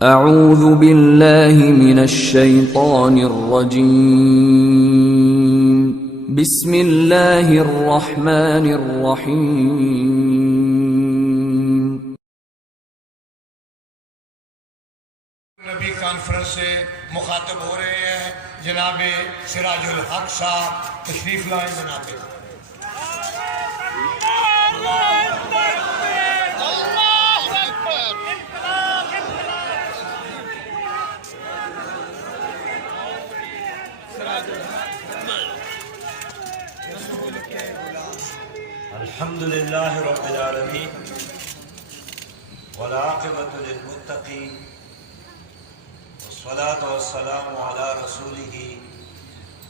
اعوذ باللہ من الشیطان الرجیم بسم اللہ الرحمن الرحیم۔ نبی کانفرنس سے مخاطب ہو رہے ہیں جناب سراج الحق صاحب، تشریف لائیں جناب۔ الحمدللہ رب العالمین والعاقبۃ للمتقین والصلاة والسلام علی رسولہ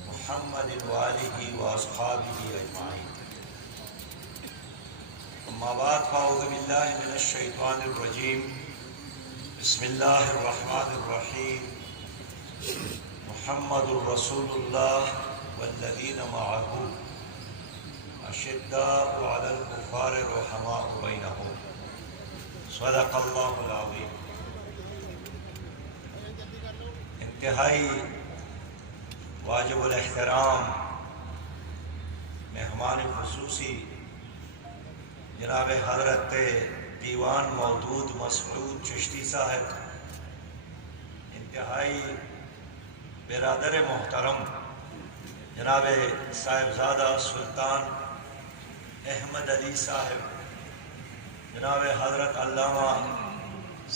محمد وآلہ واصحابہ اجمعین۔ اما بعد فاعوذ باللہ من الشیطان الرجیم بسم اللہ الرحمن الرحیم۔ محمد رسول اللہ والذین معہ اشداء علی الکفار رحماء بینہم۔ صدق اللہ العظیم۔ انتہائی واجب الاحترام مہمان خصوصی جناب حضرت دیوان مودود مسعود چشتی صاحب، انتہائی برادر محترم جناب صاحبزادہ سلطان احمد علی صاحب، جناب حضرت علامہ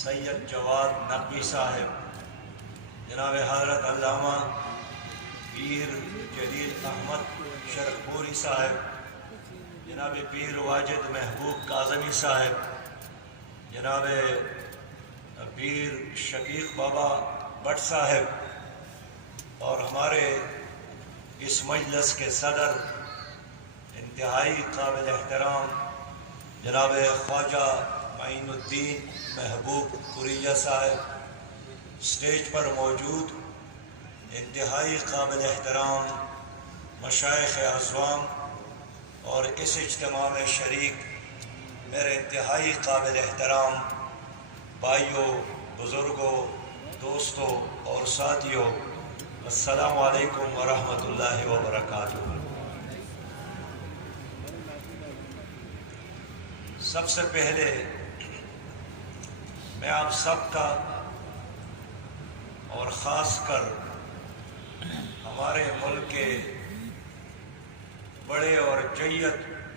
سید جواد نقوی صاحب، جناب حضرت علامہ پیر جلیل احمد شرخپوری صاحب، جناب پیر واجد محبوب کاظمی صاحب، جناب پیر شفیق بابا بٹ صاحب، اور ہمارے اس مجلس کے صدر انتہائی قابل احترام جناب خواجہ معین الدین محبوب قریہ صاحب، اسٹیج پر موجود انتہائی قابل احترام مشائخ اعظام، اور اس اجتماع میں شریک میرے انتہائی قابل احترام بھائیوں، بزرگوں، دوستوں اور ساتھیوں، السلام علیکم ورحمۃ اللہ وبرکاتہ۔ سب سے پہلے میں آپ سب کا اور خاص کر ہمارے ملک کے بڑے اور جید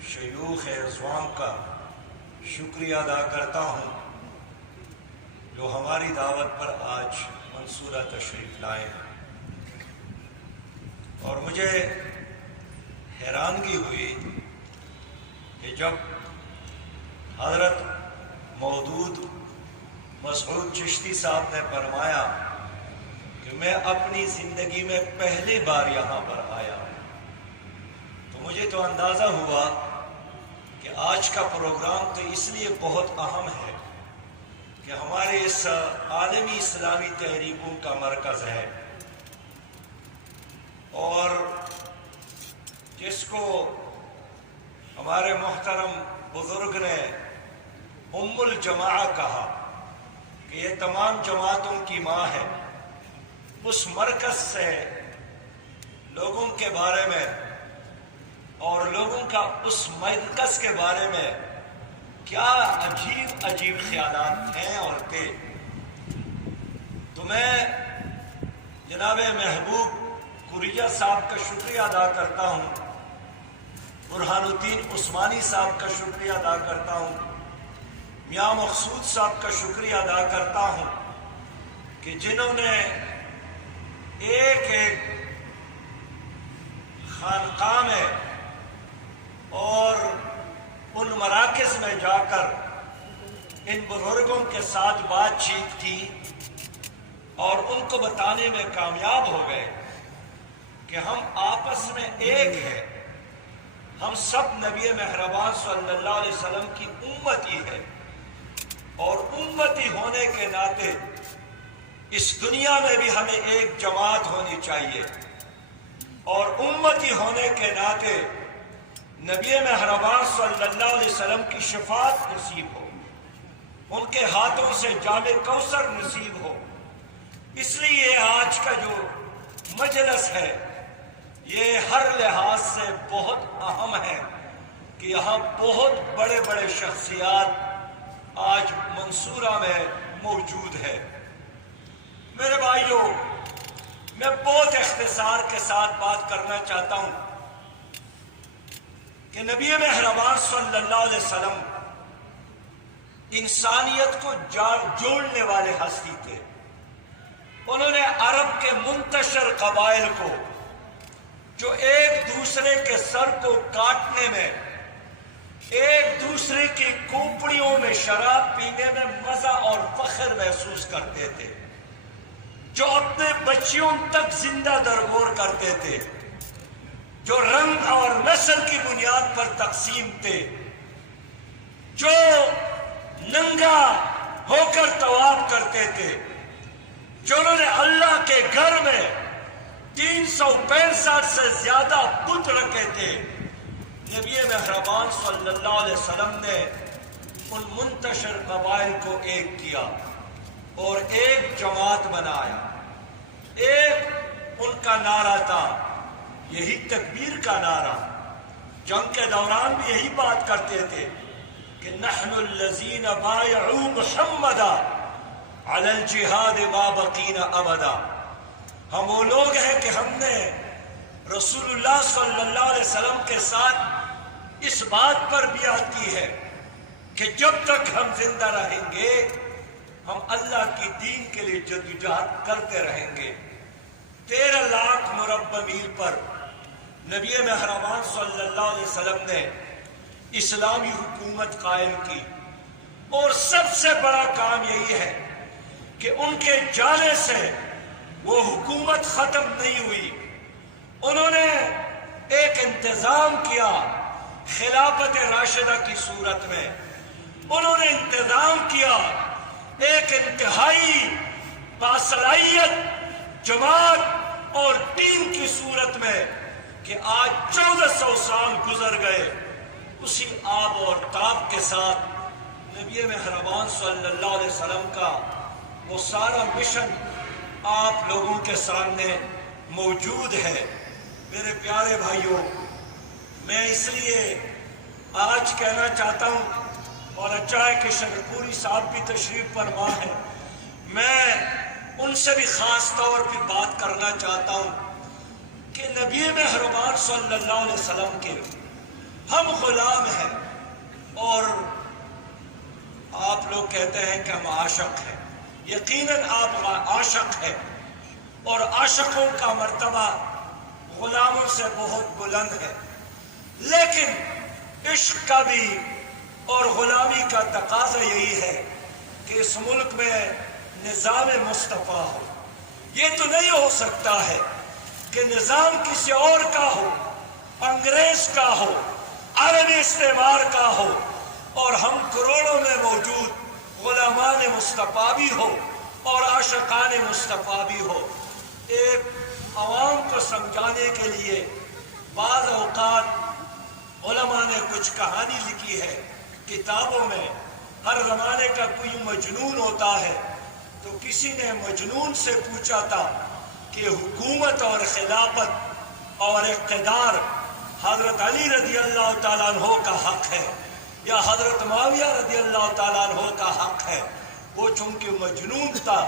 شیوخ اعظام کا شکریہ ادا کرتا ہوں جو ہماری دعوت پر آج منصورہ تشریف لائے ہیں۔ اور مجھے حیرانگی ہوئی کہ جب حضرت مودود مسعود چشتی صاحب نے فرمایا کہ میں اپنی زندگی میں پہلی بار یہاں پر آیا ہوں، تو مجھے تو اندازہ ہوا کہ آج کا پروگرام تو اس لیے بہت اہم ہے کہ ہمارے اس عالمی اسلامی تحریکوں کا مرکز ہے، اور جس کو ہمارے محترم بزرگ نے ام الجماع کہا کہ یہ تمام جماعتوں کی ماں ہے، اس مرکز سے لوگوں کے بارے میں اور لوگوں کا اس مرکز کے بارے میں کیا عجیب عجیب خیالات ہیں اور تھے، تو میں جناب محبوب قریہ صاحب کا شکریہ ادا کرتا ہوں، برہان الدین عثمانی صاحب کا شکریہ ادا کرتا ہوں، میاں مقصود صاحب کا شکریہ ادا کرتا ہوں کہ جنہوں نے ایک ایک خانقاہ میں اور ان مراکز میں جا کر ان بزرگوں کے ساتھ بات چیت کی اور ان کو بتانے میں کامیاب ہو گئے کہ ہم آپس میں ایک ہیں، ہم سب نبی مہربان صلی اللہ علیہ وسلم کی امتی ہے، اور امتی ہونے کے ناطے اس دنیا میں بھی ہمیں ایک جماعت ہونی چاہیے، اور امتی ہونے کے ناطے نبی مہربان صلی اللہ علیہ وسلم کی شفاعت نصیب ہو۔ ان کے ہاتھوں سے جام کوثر نصیب ہو۔ اس لیے آج کا جو مجلس ہے یہ ہر لحاظ سے بہت اہم ہے کہ یہاں بہت بڑے بڑے شخصیات آج منصورہ میں موجود ہے۔ میرے بھائیوں، میں بہت اختصار کے ساتھ بات کرنا چاہتا ہوں کہ نبی مہربان صلی اللہ علیہ وسلم انسانیت کو جوڑنے والے ہستی تھے۔ انہوں نے عرب کے منتشر قبائل کو جو ایک دوسرے کے سر کو کاٹنے میں، ایک دوسرے کی کھوپڑیوں میں شراب پینے میں مزہ اور فخر محسوس کرتے تھے، جو اپنے بچیوں تک زندہ درگور کرتے تھے، جو رنگ اور نسل کی بنیاد پر تقسیم تھے، جو ننگا ہو کر طواف کرتے تھے، جو انہوں نے اللہ کے گھر میں 365 سے زیادہ بت رکھے تھے، نبی مہربان صلی اللہ علیہ وسلم نے ان منتشر قبائل کو ایک کیا اور ایک جماعت بنایا۔ ایک ان کا نعرہ تھا، یہی تکبیر کا نعرہ، جنگ کے دوران بھی یہی بات کرتے تھے کہ نحن الذین بایعوا محمدا علی الجہاد ما بقینا ابدا۔ ہم وہ لوگ ہیں کہ ہم نے رسول اللہ صلی اللہ علیہ وسلم کے ساتھ اس بات پر بیعت کی ہے کہ جب تک ہم زندہ رہیں گے ہم اللہ کی دین کے لیے جدوجہد کرتے رہیں گے۔ 13 لاکھ مربع میل پر نبی مہربان صلی اللہ علیہ وسلم نے اسلامی حکومت قائم کی، اور سب سے بڑا کام یہی ہے کہ ان کے جانے سے وہ حکومت ختم نہیں ہوئی۔ انہوں نے ایک انتظام کیا خلافت راشدہ کی صورت میں، انہوں نے انتظام کیا ایک انتہائی باصلاحیت جماعت اور ٹیم کی صورت میں کہ آج 1400 سال گزر گئے، اسی آب اور تاب کے ساتھ نبی مہربان صلی اللہ علیہ وسلم کا وہ سارا مشن آپ لوگوں کے سامنے موجود ہے۔ میرے پیارے بھائیوں، میں اس لیے آج کہنا چاہتا ہوں، اور اچھا ہے کہ شرپوری صاحب بھی تشریف فرما ہے، میں ان سے بھی خاص طور پہ بات کرنا چاہتا ہوں کہ نبی مہربان صلی اللہ علیہ وسلم کے ہم غلام ہیں، اور آپ لوگ کہتے ہیں کہ ہم عاشق ہیں، یقیناً آپ عاشق ہیں، اور عاشقوں کا مرتبہ غلاموں سے بہت بلند ہے، لیکن عشق کا بھی اور غلامی کا تقاضا یہی ہے کہ اس ملک میں نظام مصطفیٰ ہو۔ یہ تو نہیں ہو سکتا ہے کہ نظام کسی اور کا ہو، انگریز کا ہو، عربی استعمار کا ہو، اور ہم کروڑوں میں موجود غلامان مصطفیٰ بھی ہو اور عاشقان مصطفیٰ بھی ہو۔ ایک عوام کو سمجھانے کے لیے بعض اوقات علماء نے کچھ کہانی لکھی ہے کتابوں میں۔ ہر زمانے کا کوئی مجنون ہوتا ہے، تو کسی نے مجنون سے پوچھا تھا کہ حکومت اور خلافت اور اقتدار حضرت علی رضی اللہ تعالیٰ عنہ کا حق ہے یا حضرت معاویہ رضی اللہ تعالیٰ عنہ کا حق ہے؟ وہ چونکہ مجنون تھا،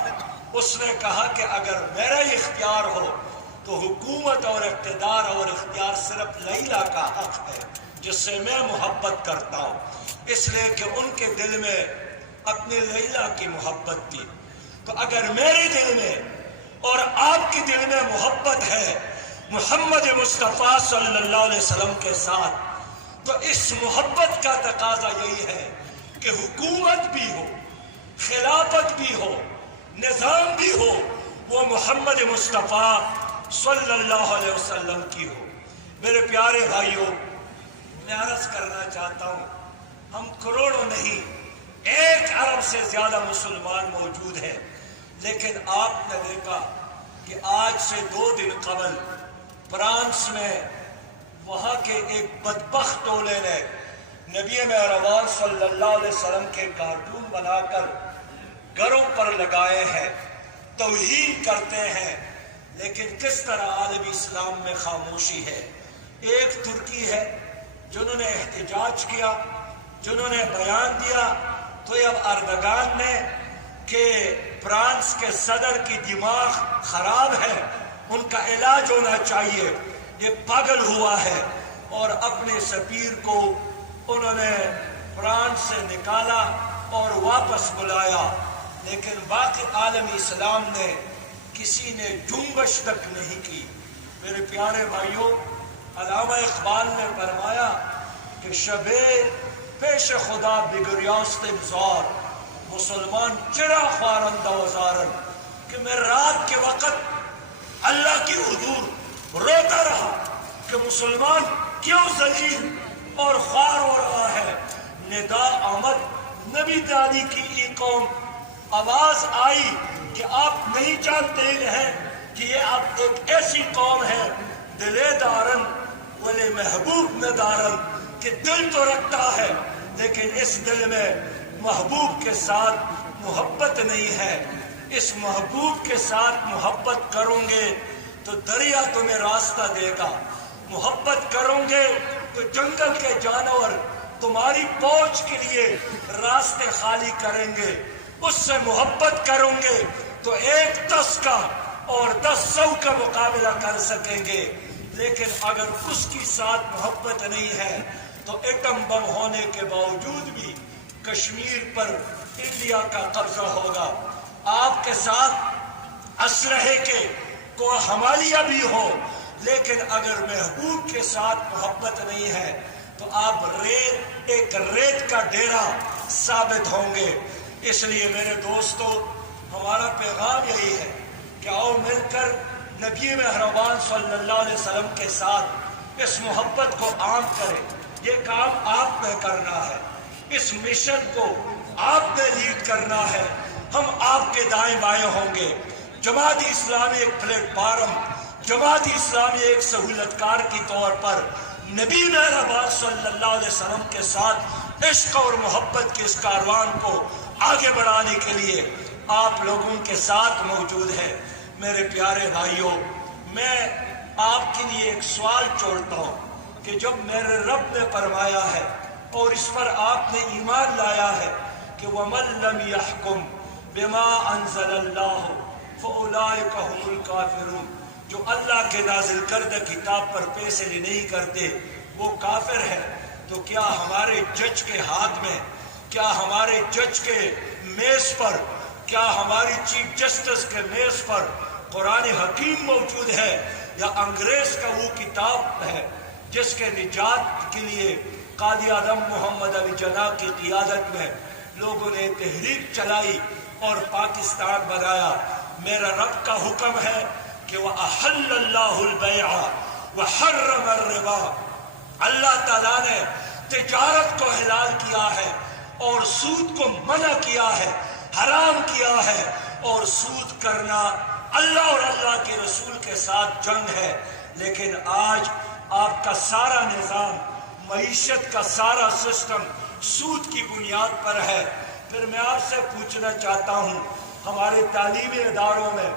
اس نے کہا کہ اگر میرا اختیار ہو تو حکومت اور اقتدار اور اختیار صرف لیلا کا حق ہے، جس سے میں محبت کرتا ہوں، اس لیے کہ ان کے دل میں اپنے لیلا کی محبت تھی۔ تو اگر میرے دل میں اور آپ کے دل میں محبت ہے محمد مصطفیٰ صلی اللہ علیہ وسلم کے ساتھ، تو اس محبت کا تقاضا یہی ہے کہ حکومت بھی ہو، خلافت بھی ہو، نظام بھی ہو، وہ محمد مصطفیٰ صلی اللہ علیہ وسلم کی ہو۔ میرے پیارے بھائیوں، میں عرض کرنا چاہتا ہوں، ہم کروڑوں نہیں 1 ارب سے زیادہ مسلمان موجود ہیں، لیکن آپ نے دیکھا کہ آج سے 2 دن قبل فرانس میں وہاں کے ایک بدبخت ٹولے نے نبی مہربان صلی اللہ علیہ وسلم کے کارٹون بنا کر گھروں پر لگائے ہیں، توہین کرتے ہیں، لیکن کس طرح عالم اسلام میں خاموشی ہے۔ ایک ترکی ہے جنہوں نے احتجاج کیا، جنہوں نے بیان دیا، تو اب اردگان نے کہ فرانس کے صدر کی دماغ خراب ہے، ان کا علاج ہونا چاہیے، یہ پاگل ہوا ہے، اور اپنے سفیر کو انہوں نے فرانس سے نکالا اور واپس بلایا، لیکن باقی عالم اسلام نے کسی نے جنبش تک نہیں کی۔ میرے پیارے بھائیوں، علامہ اقبال نے فرمایا کہ شب پیش خدا بگریاست زار، مسلمان چرا خوارندہ وزارن، کہ میں رات کے وقت اللہ کی حضور روتا رہا کہ مسلمان کیوں ذلیل اور خوار ہو رہا ہے۔ ندا آمد نبی دانی کی ای قوم، آواز آئی کہ آپ نہیں جانتے ہیں کہ یہ آپ ایک ایسی قوم ہے دلے دارن ولی محبوب ندارن، کہ دل تو رکھتا ہے لیکن اس دل میں محبوب کے ساتھ محبت نہیں ہے۔ اس محبوب کے ساتھ محبت کرو گے تو دریا تمہیں راستہ دے گا، محبت کرو گے تو جنگل کے جانور تمہاری پہنچ کے لیے راستے خالی کریں گے، اس سے محبت کرو گے تو ایک 10 کا اور 10 100 کا مقابلہ کر سکیں گے، لیکن اگر اس کی ساتھ محبت نہیں ہے تو ایٹم بم ہونے کے باوجود بھی کشمیر پر انڈیا کا قبضہ ہوگا۔ آپ کے ساتھ اسلحے کے کو حمالیہ بھی ہو، لیکن اگر محبوب کے ساتھ محبت نہیں ہے تو آپ ایک ریت کا ڈیرا ثابت ہوں گے۔ اس لیے میرے دوستو، ہمارا پیغام یہی ہے کہ آؤ مل کر نبی مہربان صلی اللہ علیہ وسلم کے ساتھ اس محبت کو عام کریں۔ یہ کام آپ نے کرنا ہے، اس مشن کو آپ نے لیڈ کرنا ہے، ہم آپ کے دائیں بائیں ہوں گے۔ جماعت اسلامی ایک پلیٹ فارم، جماعت اسلامی ایک سہولت کار کی طور پر نبی مہربان صلی اللہ علیہ وسلم کے ساتھ عشق اور محبت کے اس کاروان کو آگے بڑھانے کے لیے آپ لوگوں کے ساتھ موجود ہے۔ میرے پیارے بھائیوں، میں آپ کے لیے ایک سوال چھوڑتا ہوں کہ جب میرے رب نے فرمایا ہے اور اس پر آپ نے ایمان لایا ہے کہ وَمَن لَّمْ يَحْكُمْ بِمَا أَنزَلَ اللَّهُ فَأُولَٰئِكَ هُمُ الْكَافِرُونَ، جو اللہ کے نازل کردہ کتاب پر فیصلے نہیں کرتے وہ کافر ہے۔ تو کیا ہمارے جج کے ہاتھ میں، کیا ہمارے جج کے میز پر، کیا ہماری چیف جسٹس کے میز پر قرآن حکیم موجود ہے، یا انگریز کا وہ کتاب ہے جس کے نجات کے لیے قاضی اعظم محمد علی جناح کی قیادت میں لوگوں نے تحریک چلائی اور پاکستان بنایا؟ میرا رب کا حکم ہے کہ وَأَحَلَّ اللَّهُ الْبَيْعَ وَحَرَّمَ الرِّبَا، اللہ تعالیٰ نے تجارت کو حلال کیا ہے اور سود کو منع کیا ہے، حرام کیا ہے، اور سود کرنا اللہ اور اللہ کے رسول کے ساتھ جنگ ہے۔ لیکن آج آپ کا سارا نظام، معیشت کا سارا سسٹم سود کی بنیاد پر ہے۔ پھر میں آپ سے پوچھنا چاہتا ہوں، ہمارے تعلیمی اداروں میں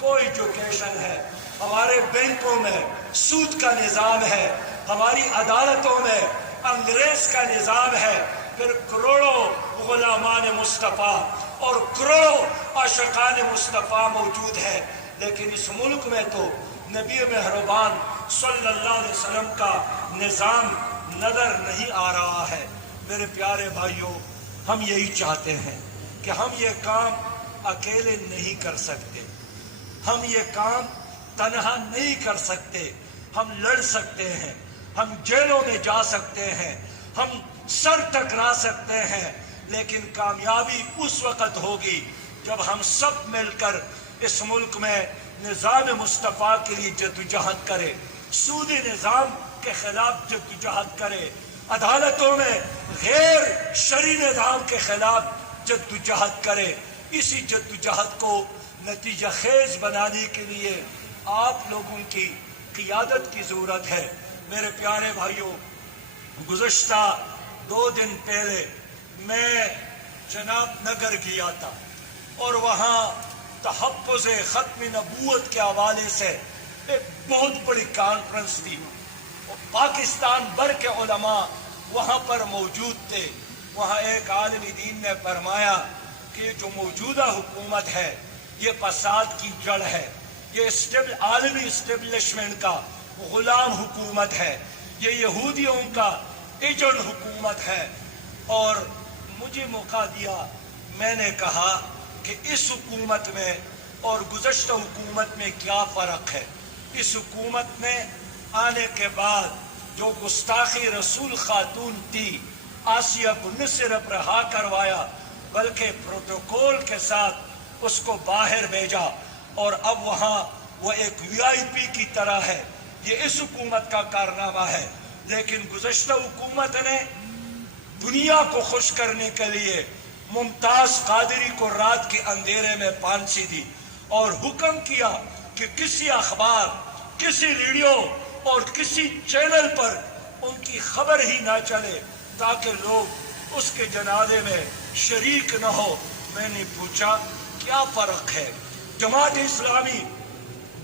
کوئی ایجوکیشن ہے، ہمارے بینکوں میں سود کا نظام ہے، ہماری عدالتوں میں انگریز کا نظام ہے، پھر کروڑوں غلامان مصطفیٰ اور کروڑوں عاشقان مصطفیٰ موجود ہے، لیکن اس ملک میں تو نبی مہربان صلی اللہ علیہ وسلم کا نظام نظر نہیں آ رہا ہے۔ میرے پیارے بھائیوں، ہم یہی چاہتے ہیں کہ ہم یہ کام اکیلے نہیں کر سکتے، ہم یہ کام تنہا نہیں کر سکتے، ہم لڑ سکتے ہیں، ہم جیلوں میں جا سکتے ہیں، ہم سر ٹکرا سکتے ہیں، لیکن کامیابی اس وقت ہوگی جب ہم سب مل کر اس ملک میں نظام مصطفیٰ کے لیے جدوجہد کرے، سودی نظام کے خلاف جدوجہد کرے، عدالتوں میں غیر شرعی نظام کے خلاف جدوجہد کرے۔ اسی جدوجہد کو نتیجہ خیز بنانے کے لیے آپ لوگوں کی قیادت کی ضرورت ہے۔ میرے پیارے بھائیوں، گزشتہ 2 دن پہلے میں جناب نگر گیا تھا اور وہاں تحفظ ختم نبوت کے حوالے سے ایک بہت بڑی کانفرنس تھی. پاکستان بھر کے علماء وہاں پر موجود تھے. وہاں ایک عالم دین نے فرمایا کہ جو موجودہ حکومت ہے یہ فساد کی جڑ ہے، یہ عالمی اسٹیبلشمنٹ کا غلام حکومت ہے، یہ یہودیوں کا ایجنٹ حکومت ہے. اور مجھے موقع دیا، میں نے کہا کہ اس حکومت میں اور گزشتہ حکومت میں کیا فرق ہے. اس حکومت میں آنے کے بعد جو گستاخی رسول خاتون تھی، آسیہ کو نہ صرف رہا کروایا بلکہ پروٹوکول کے ساتھ اس کو باہر بھیجا، اور اب وہاں وہ ایک VIP کی طرح ہے. یہ اس حکومت کا کارنامہ ہے. لیکن گزشتہ حکومت نے دنیا کو خوش کرنے کے لیے ممتاز قادری کو رات کے اندھیرے میں پھانسی دی اور حکم کیا کہ کسی اخبار، کسی ریڈیو اور کسی چینل پر ان کی خبر ہی نہ چلے تاکہ لوگ اس کے جنازے میں شریک نہ ہو. میں نے پوچھا کیا فرق ہے؟ جماعت اسلامی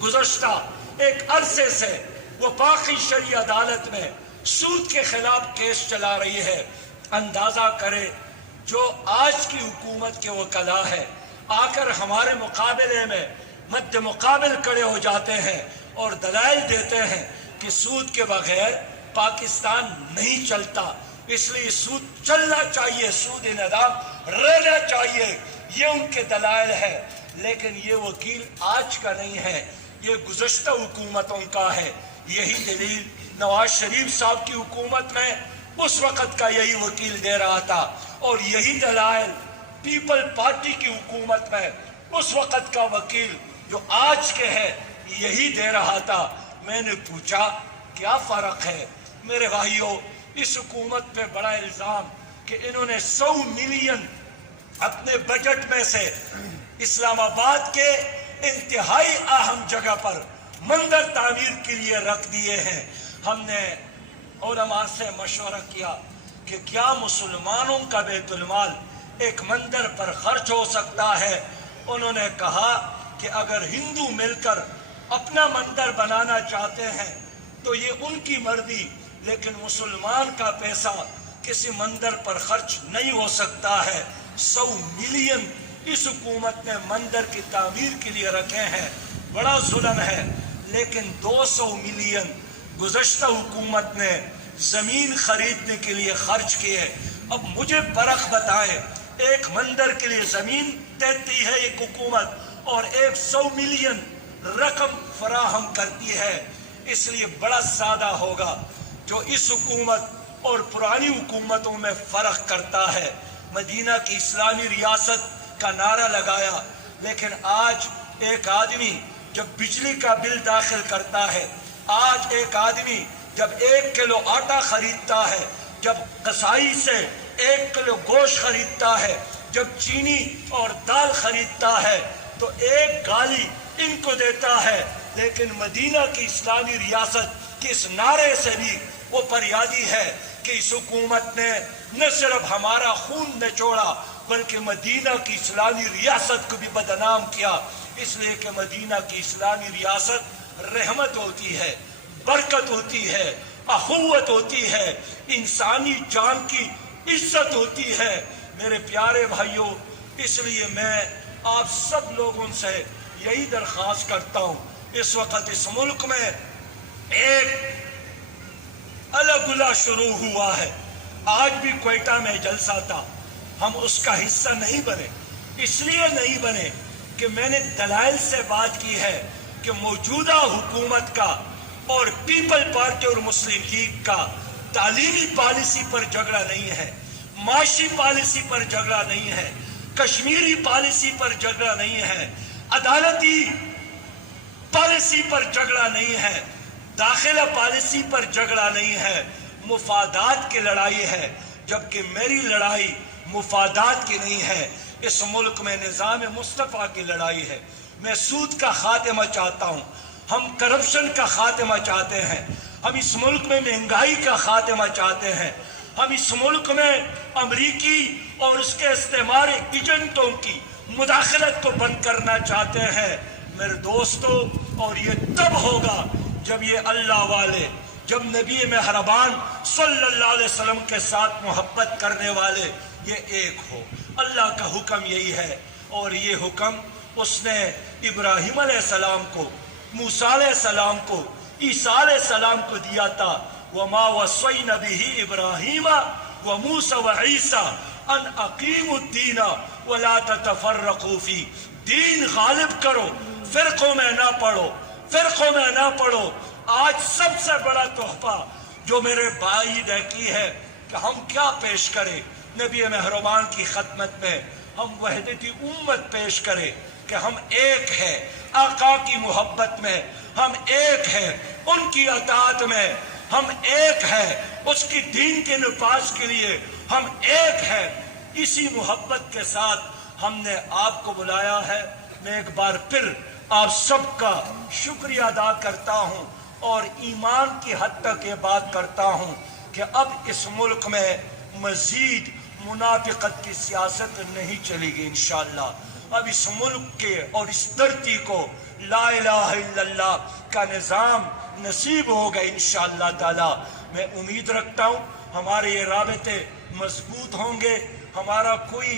گزشتہ ایک عرصے سے وفاقی شرعی عدالت میں سود کے خلاف کیس چلا رہی ہے. اندازہ کرے جو آج کی حکومت کے وکلاء ہے آ کر ہمارے مقابلے میں مد مقابل کھڑے ہو جاتے ہیں اور دلائل دیتے ہیں کہ سود کے بغیر پاکستان نہیں چلتا، اس لیے سود چلنا چاہیے، سود نظام رہنا چاہیے. یہ ان کے دلائل ہے. لیکن یہ وکیل آج کا نہیں ہے، یہ گزشتہ حکومتوں کا ہے. یہی دلیل نواز شریف صاحب کی حکومت میں اس وقت کا یہی وکیل دے رہا تھا، اور یہی دلائل پیپل پارٹی کی حکومت میں اس وقت کا وکیل جو آج کے ہے یہی دے رہا تھا. میں نے پوچھا کیا فرق ہے؟ میرے بھائیوں، اس حکومت پہ بڑا الزام کہ انہوں نے 100 ملین اپنے بجٹ میں سے اسلام آباد کے انتہائی اہم جگہ پر مندر تعمیر کے لیے رکھ دیے ہیں. ہم نے علماء سے مشورہ کیا کہ کیا مسلمانوں کا بیت المال ایک مندر پر خرچ ہو سکتا ہے؟ انہوں نے کہا کہ اگر ہندو مل کر اپنا مندر بنانا چاہتے ہیں تو یہ ان کی مرضی، لیکن مسلمان کا پیسہ کسی مندر پر خرچ نہیں ہو سکتا ہے. 100 ملین اس حکومت نے مندر کی تعمیر کے لیے رکھے ہیں. بڑا ظلم ہے. لیکن 200 ملین گزشتہ حکومت نے زمین خریدنے کے لیے خرچ کیے. اب مجھے فرق بتائیں، ایک مندر کے لیے زمین دیتی ہے ایک حکومت اور 100 ملین رقم فراہم کرتی ہے. اس لیے بڑا سادہ ہوگا جو اس حکومت اور پرانی حکومتوں میں فرق کرتا ہے. مدینہ کی اسلامی ریاست کا نعرہ لگایا، لیکن آج ایک آدمی جب بجلی کا بل داخل کرتا ہے، آج ایک آدمی جب 1 کلو آٹا خریدتا ہے، جب قصائی سے 1 کلو گوشت خریدتا ہے، جب چینی اور دال خریدتا ہے تو ایک گالی ان کو دیتا ہے. لیکن مدینہ کی اسلامی ریاست کے اس نعرے سے بھی وہ فریادی ہے کہ اس حکومت نے نہ صرف ہمارا خون نچوڑا بلکہ مدینہ کی اسلامی ریاست کو بھی بدنام کیا. اس لیے کہ مدینہ کی اسلامی ریاست رحمت ہوتی ہے، برکت ہوتی ہے، اخوت ہوتی ہے، انسانی جان کی عزت ہوتی ہے. میرے پیارے بھائیوں، اس لیے میں آپ سب لوگوں سے یہی درخواست کرتا ہوں، اس وقت اس ملک میں ایک الگ الگ شروع ہوا ہے. آج بھی کوئٹہ میں جلسہ تھا، ہم اس کا حصہ نہیں بنے. اس لیے نہیں بنے کہ میں نے دلائل سے بات کی ہے کہ موجودہ حکومت کا اور پیپل پارٹی اور مسلم لیگ کا تعلیمی پالیسی پر جھگڑا نہیں ہے، معاشی پالیسی پر جھگڑا نہیں ہے، کشمیری پالیسی پر جھگڑا نہیں ہے، عدالتی پالیسی پر جھگڑا نہیں ہے، داخلہ پالیسی پر جھگڑا نہیں ہے. مفادات کی لڑائی ہے، جبکہ میری لڑائی مفادات کی نہیں ہے. اس ملک میں نظام مصطفیٰ کی لڑائی ہے. میں سود کا خاتمہ چاہتا ہوں، ہم کرپشن کا خاتمہ چاہتے ہیں، ہم اس ملک میں مہنگائی کا خاتمہ چاہتے ہیں، ہم اس ملک میں امریکی اور اس کے استعماری ایجنٹوں کی مداخلت کو بند کرنا چاہتے ہیں میرے دوستو، اور یہ تب ہوگا جب یہ اللہ والے، جب نبی مہربان صلی اللہ علیہ وسلم کے ساتھ محبت کرنے والے یہ ایک ہو۔ اللہ کا حکم یہی ہے، اور یہ حکم اس نے ابراہیم علیہ السلام کو، موسیٰ علیہ السلام کو، عیسیٰ علیہ السلام کو دیا تھا۔ وَمَا وَصَّيْنَا بِهِ إِبْرَاهِيمَ وَمُوسَى وَعِيسَىٰ أَنْ أَقِيمُوا الدِّينَ وَلَا تَتَفَرَّقُوا فِيهِ، دین غالب کرو، فرقوں میں نہ پڑو، فرقوں میں نہ پڑو۔ آج سب سے بڑا تحفہ جو میرے بھائی نے کی ہے کہ ہم کیا پیش کریں نبی مہربان کی خدمت میں، ہم وحدتی امت پیش کریں کہ ہم ایک ہے آقا کی محبت میں، ہم ایک ہے ان کی اطاعت میں، ہم ایک ہے اس کی دین کے نفاذ کے لیے، ہم ایک ہے۔ اسی محبت کے ساتھ ہم نے آپ کو بلایا ہے۔ میں ایک بار پھر آپ سب کا شکریہ ادا کرتا ہوں اور ایمان کی حد تک یہ بات کرتا ہوں کہ اب اس ملک میں مزید منافقت کی سیاست نہیں چلے گی انشاءاللہ۔ اب اس ملک کے اور اس دھرتی کو لا الہ الا اللہ کا نظام نصیب ہوگا انشاءاللہ تعالی۔ میں امید رکھتا ہوں ہمارے یہ رابطے مضبوط ہوں گے۔ ہمارا کوئی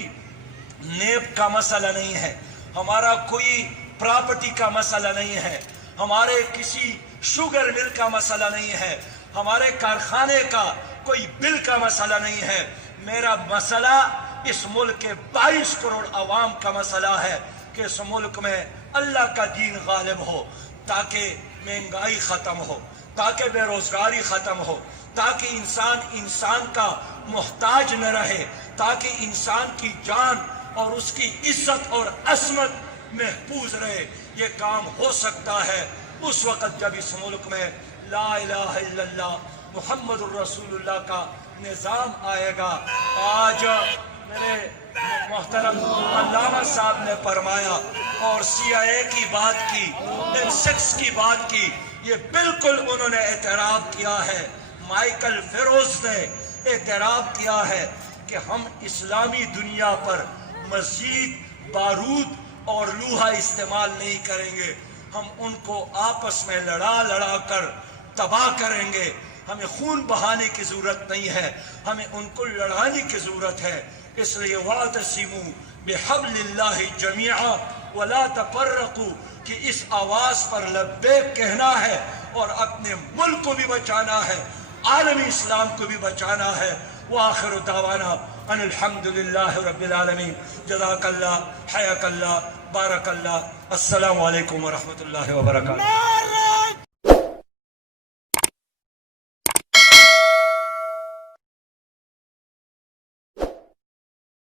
نیب کا مسئلہ نہیں ہے، ہمارا کوئی پراپرٹی کا مسئلہ نہیں ہے، ہمارے کسی شوگر مل کا مسئلہ نہیں ہے، ہمارے کارخانے کا کوئی بل کا مسئلہ نہیں ہے۔ میرا مسئلہ اس ملک کے 22 کروڑ عوام کا مسئلہ ہے کہ اس ملک میں اللہ کا دین غالب ہو، تاکہ مہنگائی ختم ہو، تاکہ بے روزگاری ختم ہو، تاکہ انسان کا محتاج نہ رہے، تاکہ انسان کی جان اور اس کی عزت اور عصمت محفوظ رہے۔ یہ کام ہو سکتا ہے اس وقت جب اس ملک میں لا الہ الا اللہ محمد الرسول اللہ کا نظام آئے گا۔ آج میرے محترم علامہ صاحب نے فرمایا اور CIA کی بات کی، M6 کی بات کی، یہ بالکل انہوں نے اعتراف کیا ہے۔ مائیکل فیروز نے اعتراف کیا ہے کہ ہم اسلامی دنیا پر مزید بارود اور لوہا استعمال نہیں کریں گے، ہم ان کو آپس میں لڑا کر تباہ کریں گے۔ ہمیں خون بہانے کی ضرورت نہیں ہے، ہمیں ان کو لڑانے کی ضرورت ہے۔ اس لیے وَاعْتَصِمُوا بِحَبْلِ اللَّهِ جَمِيعًا وَلَا تَفَرَّقُوا کہ اس آواز پر لبیک کہنا ہے اور اپنے ملک کو بھی بچانا ہے، عالمی اسلام کو بھی بچانا ہے۔ وآخر دعوانا ان الحمد للہ رب العالمین۔ جزاک اللہ، حیاک اللہ، بارک اللہ۔ السلام علیکم ورحمۃ اللہ وبرکاتہ۔